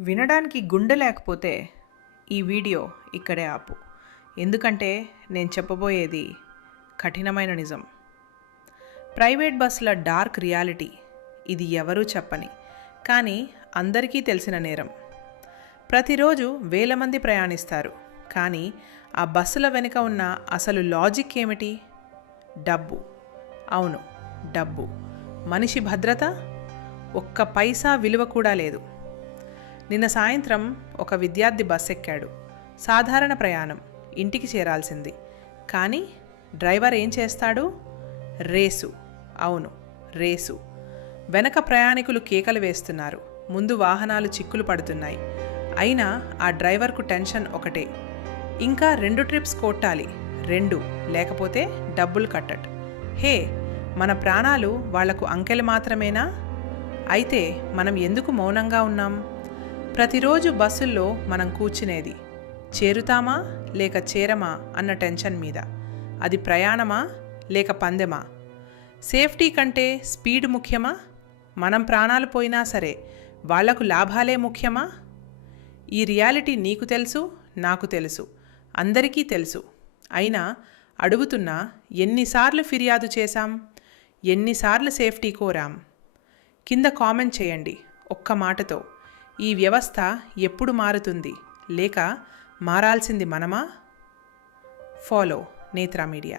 వినడానికి గుండె లేకపోతే ఈ వీడియో ఇక్కడే ఆపు. ఎందుకంటే నేను చెప్పబోయేది కఠినమైన నిజం. ప్రైవేట్ బస్సుల డార్క్ రియాలిటీ ఇది ఎవరూ చెప్పని కానీ అందరికీ తెలిసిన నేరం. ప్రతిరోజు వేల మంది ప్రయాణిస్తారు కానీ ఆ బస్సుల వెనుక ఉన్న అసలు లాజిక్ ఏమిటి? డబ్బు. అవును డబ్బు. మనిషి భద్రత? ఒక్క పైసా విలువ కూడా లేదు. నిన్న సాయంత్రం ఒక విద్యార్థి బస్ ఎక్కాడు సాధారణ ప్రయాణం ఇంటికి చేరాల్సింది. కానీ డ్రైవర్ ఏం చేస్తాడు? రేసు. అవును రేసు. వెనక ప్రయాణికులు కేకలు వేస్తున్నారు. ముందు వాహనాలు చిక్కులు పడుతున్నాయి. అయినా ఆ డ్రైవర్కు టెన్షన్ ఒకటే. ఇంకా రెండు ట్రిప్స్ కొట్టాలి. రెండు లేకపోతే డబ్బులు కట్టట్ హే మన ప్రాణాలు వాళ్ళకు అంకెలు మాత్రమేనా? అయితే మనం ఎందుకు మౌనంగా ఉన్నాం? ప్రతిరోజు బస్సుల్లో మనం కూర్చునేది చేరుతామా లేక చేరమా అన్న టెన్షన్ మీద. అది ప్రయాణమా లేక పందెమా? సేఫ్టీ కంటే స్పీడ్ ముఖ్యమా? మనం ప్రాణాలు పోయినా సరే వాళ్ళకు లాభాలే ముఖ్యమా? ఈ రియాలిటీ నీకు తెలుసు నాకు తెలుసు అందరికీ తెలుసు. అయినా అడుగుతున్నా ఎన్నిసార్లు ఫిర్యాదు చేశాం? ఎన్నిసార్లు సేఫ్టీ కోరాం? కింద కామెంట్ చేయండి ఒక్క మాటతో. ఈ వ్యవస్థ ఎప్పుడు మారుతుంది? లేక మారాల్సింది మనమా? Follow Netra media